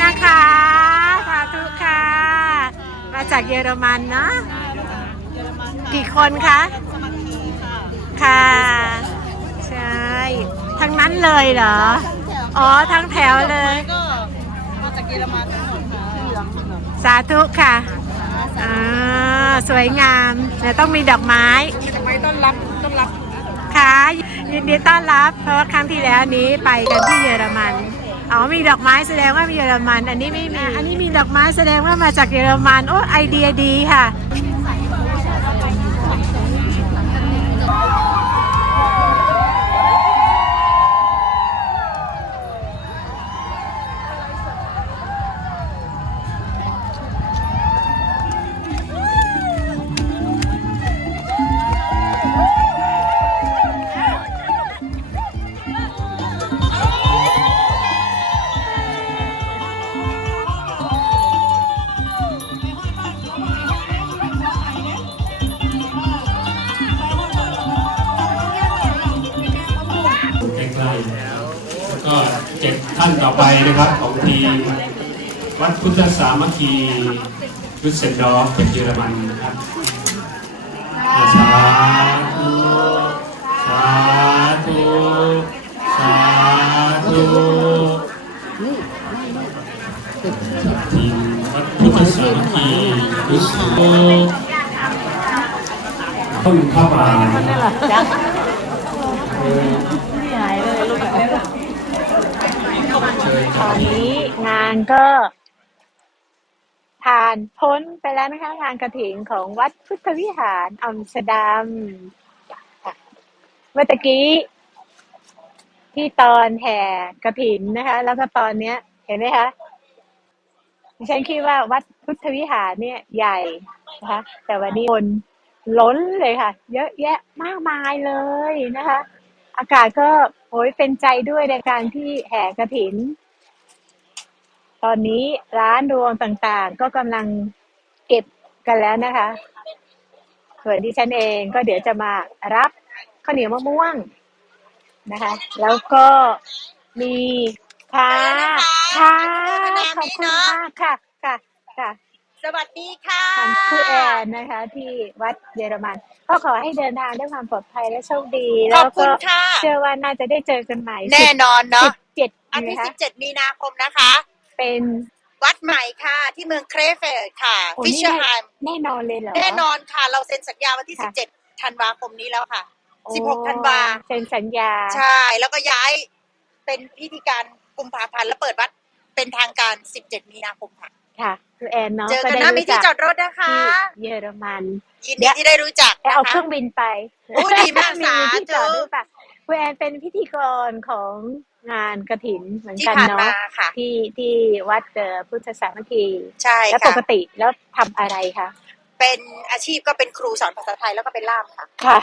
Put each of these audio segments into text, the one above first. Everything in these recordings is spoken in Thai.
นะคะ สาธุค่ะ มาจากเยอรมันเนาะกี่คนคะสมัคคีค่ะค่ะใช่ทั้งนั้นเลยเหรอ อ๋อทั้งแถวเลยก็มาจากเยอรมันทั้งหมดค่ะสาธุค่ะอ่าสวยงามเดี๋ยวต้องมีดอกไม้ทำไมต้อนรับต้อนรับค่ะยินดีต้อนรับ เพราะว่าครั้งที่แล้วนี้ไปกันที่เยอรมัน อ๋อมีดอกไม้แสดงว่ามีเยอรมัน อันนี้ไม่มี อันนี้มีดอกไม้แสดงว่ามาจากเยอรมัน โอ้ไอเดียดีค่ะ แล้วก็เจ็ดท่านต่อไปนะครับ ของทีมวัดพุทธสามัคคีดุสเซนดอร์ฟจากเยอรมันนะครับสาธุสาธุสาธุทีมวัดพุทธสามัคคีดุสเซนดอร์ต้องเข้ามานะครับ ตอนนี้งานก็ผ่านพ้นไปแล้วนะคะงานกระถิ่นของวัดพุทธวิหารอัมสเตย์ดัมเมื่อตะกี้ ที่ตอนแห่กระถินนะคะ แล้วก็ตอนเนี้ย เห็นไหมคะฉันคิดว่าวัดพุทธวิหารเนี่ยใหญ่นะคะ แต่วันนี้คนล้นเลยค่ะ เยอะแยะมากมายเลยนะคะ อากาศก็โอ้ยเป็นใจด้วยในการที่แห่กระถิน ตอนนี้ร้านรวงต่างๆ ก็กำลังเก็บกันแล้วนะคะ ส่วนดิฉันเองก็เดี๋ยวจะมารับข้าวเหนียวมะม่วงนะคะ แล้วก็มีค่ะค่ะขอบคุณมากค่ะค่ะค่ะ สวัสดีค่ะทางครูแอนนะคะ ที่วัดเยอรมันก็ขอให้เดินทางด้วยความปลอดภัยและโชคดี ขแล้อบวคุก็ณค่ะ เชื่อว่าน่าจะได้เจอกันใหม่แน่นอนเนาะเจ็ดอันที่นะคะ 17 มีนาคมนะคะ เป็นวัดใหม่ค่ะ ที่เมืองเครเฟลด์ค่ะโอ้ฟิชนี่เชอร์ไฮม์แน่นอนเลยเหรอแน่นอนค่ะ เราเซ็นสัญญาวันที่ค่ะ17 ธันวาคมนี้แล้วค่ะ โอ้16 ธันวา เซ็นสัญญา ใช่ แล้วก็ย้ายเป็นพิธีการกุมภาพันธ์แล้วเปิดวัดเป็นทางการ 17 มีนาคมค่ะ ค่ะคือแอนเนาะเจอกันได้นะมีรู้ที่จักจอดรถนะคะ ที่เยอรมัน ยินเดี๋ดียว ที่ได้รู้จักแต่นะเอาเคคะรื่องบินไป โอ้ดีมากมีสาที่จอดธุด้วยปะคุณแอนเป็นพิธีกรของ งานกระถินเหมือนที่กันผ่านเนาะมาค่ะที่ที่วัดเอ่อพุทธสามัคคีใช่แล้วปค่ะกติแล้วทำอะไรคะเป็นอาชีพก็เป็นครูสอนภาษาไทยแล้วก็เป็นล่ามค่ะค่ะ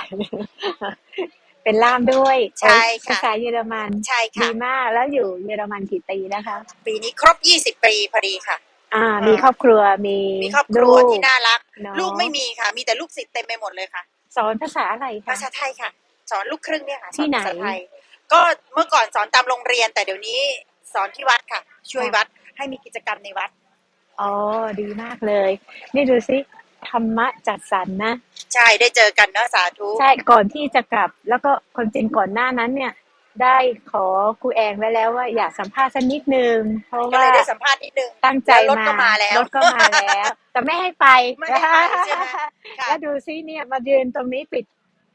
เป็นล่ามด้วยใช่ค่ะภาษาเยอรมันใช่ค่ะดีมากแล้วอยู่เยอรมันกี่ปีนะคะ ปีนี้ครบ20ปีพอดีค่ะ อ่า มีครอบครัวมีมีครอบครัวลูกที่น่ารักเนอะลูกไม่มีค่ะ มีแต่ลูกศิษย์เต็มไปหมดเลยค่ะ สอนภาษาอะไรคะภาษาไทยค่ะ สอนลูกครึ่งเนี่ยค่ะที่ไหน สอภาษาไทยก็เมื่อก่อนสอนตามโรงเรียน แต่เดี๋ยวนี้สอนที่วัดค่ะ ช่วยวัดให้มีกิจกรรมในวัดอ๋อดีมากเลย นี่ดูสิธรรมะจัดสรรนะ ใช่ได้เจอกันเนอะสาธุ ใช่ก่อนที่จะกลับ แล้วก็คนจริงก่อนหน้านั้นเนี่ย ได้ขอครูแองไว้แล้วว่าอยากสัมภาษณ์สักนิดนึงเพราะก็ว่าเลยได้สัมภาษณ์นิดนึงตั้งใจแล้วรถมาก็มาแล้วรถก็มาแล้ว แต่ไม่ให้ไปไม่ให้ไปใช่ไหมค่ะแล้วดูซิเนี่ยมายืนตรงนี้ปิด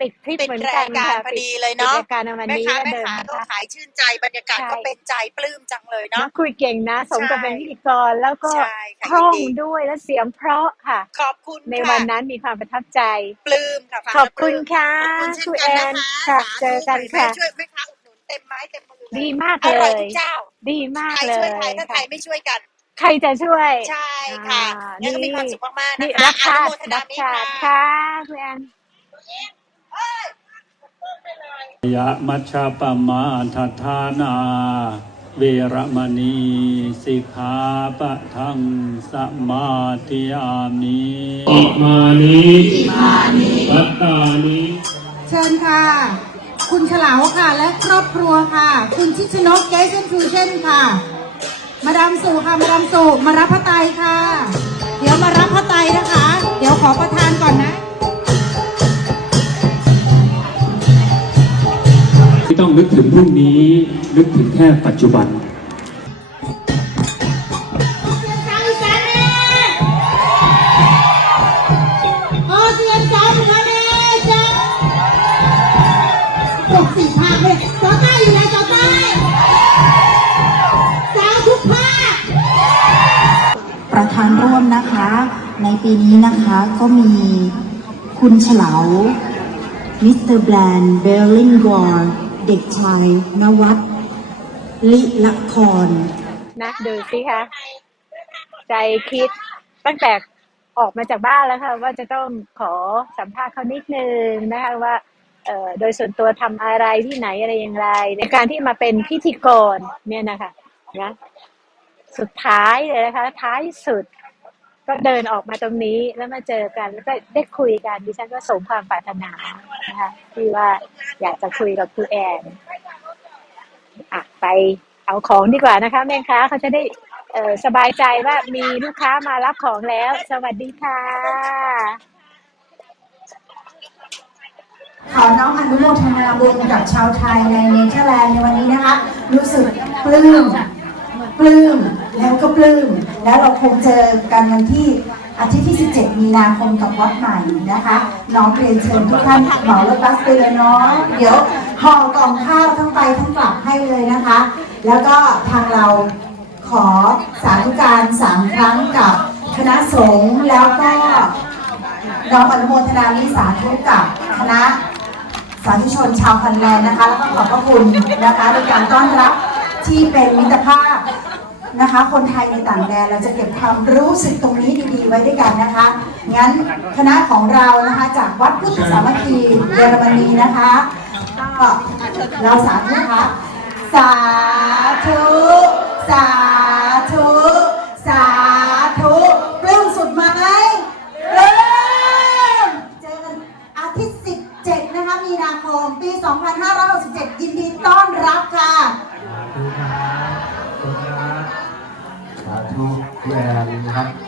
ปิดคลิปปิดเหมือนรากัยนการค่ะพอปิดดีเลยปิดเนาะรายการในวันแม่นี้ค้าก็แม่เดินค้ามาก็ขายชื่นใจบรรยากาศใช่ ก็เป็นใจปลื้มจังเลยน้อเนาะ งคุยเก่งนะ สมกับใช่เป็นพิธีกรแล้วก็ใช่ค่ะคล่องยินดี ด้วยและเสียงเพราะค่ะ ขอบคุณในค่ะวันนั้นมีความประทับใจ ปลื้มค่ะฟังขอบคุณแล้วปลื้มค่ะขอบคุณครูเช่นแอกันนนะคะค่ะ สาธุเจอกันค่ะ ช่วยแม่ค้าอุดหนุนเต็มไม้เต็มมือเลยดีมากอเลร่อยย ทุกเจ้า ดีมากใครเลช่วยยใครถ้าใครค่ะ ไม่ช่วยกัน ใครจะช่วย ใช่ค่ะอ่างั้นก็มีนี่ ความสุขมากๆนี่นะคะรับอชานุติโมทนารับมิชาติค่ะค่ะครูแอน ยะมัชฌปมาทัฏฐานา เวระมณีสิกขาปะทังสมาธิยามิอิมานิปัตตานิเชิญค่ะ คุณเฉลาวค่ะ และครอบครัวค่ะ คุณชิชนกแกสเซนฟิวชั่นค่ะ มาดามสู่ค่ะ มาดามสู่มารับพระไตรค่ะ เดี๋ยวมารับพระไตรนะคะ เดี๋ยวขอประทานก่อนนะ ไม่ต้องนึกถึงพรุ่งนี้ นึกถึงแค่ปัจจุบันโอเสียงสาวเหนือเลยจ้าปกสี่ภาคเลยต่อใต้อยู่ไหนต่อใต้สาวทุกภาคประธานร่วมนะคะ ในปีนี้นะคะก็มีคุณเฉลามิสเตอร์แบรนด์เบลลิงวอร์ เด็กชายนวัดลิละคร นะดูสิคะ ใจคิดตั้งแต่ออกมาจากบ้านแล้วค่ะ ว่าจะต้องขอสัมภาษณ์เขานิดนึงนะคะว่าเอ่อโดยส่วนตัวทำอะไรที่ไหนอะไรอย่างไร ในการที่มาเป็นพิธีกรเนี่ยนะคะนะสุดท้ายเลยนะคะ ท้ายสุด ก็เดินออกมาตรงนี้แล้วมาเจอกัน แล้วก็ได้คุยกันดิฉันก็สมความปรารถนานะคะที่ว่าอยากจะคุยกับครูแอนอะไปเอาของดีกว่านะคะ แม่ค้าเขาจะได้เออสบายใจว่ามีลูกค้ามารับของแล้ว สวัสดีค่ะ ขอน้องอนุโมทนาบุญกับชาวไทยในเนเธอร์แลนด์ในวันนี้นะคะ รู้สึกปลื้มปลื้ม แล้วก็ปลื้มแล้วเราคงเจอกันวันที่อาทิตย์ที่ 17 มีนาคมกับวัดใหม่นะคะ น้องเรียนเชิญทุกท่านเหมารถบัสไปเลยเนาะเดี๋ยวห่อกล่องข้าวทั้งไปทั้งกลับให้เลยนะคะ แล้วก็ทางเราขอสาธุการสามครั้งกับคณะสงฆ์แล้วก็น้องอนุโมทนามิสาธุกับคณะสาธุชนชาวพันแลนด์นะคะ แล้วก็ขอบพระคุณนะคะในการต้อนรับที่เป็นมิตรภาพ นะคะ คนไทยในต่างแดนเราจะเก็บความรู้สึกตรงนี้ดีๆ ไว้ด้วยกันนะคะ งั้นคณะของเรานะคะจากวัดพุทธสามัคคีเยอรมนีนะคะก็เราสาธุค่ะสาธุสาธุสาธุปลื้มสุดไหมเรื่มเจอกันอาทิตย์ 17 นะคะมีนาคม ปี 2567 ยินดีต้อนรับค่ะ 对呀，你看。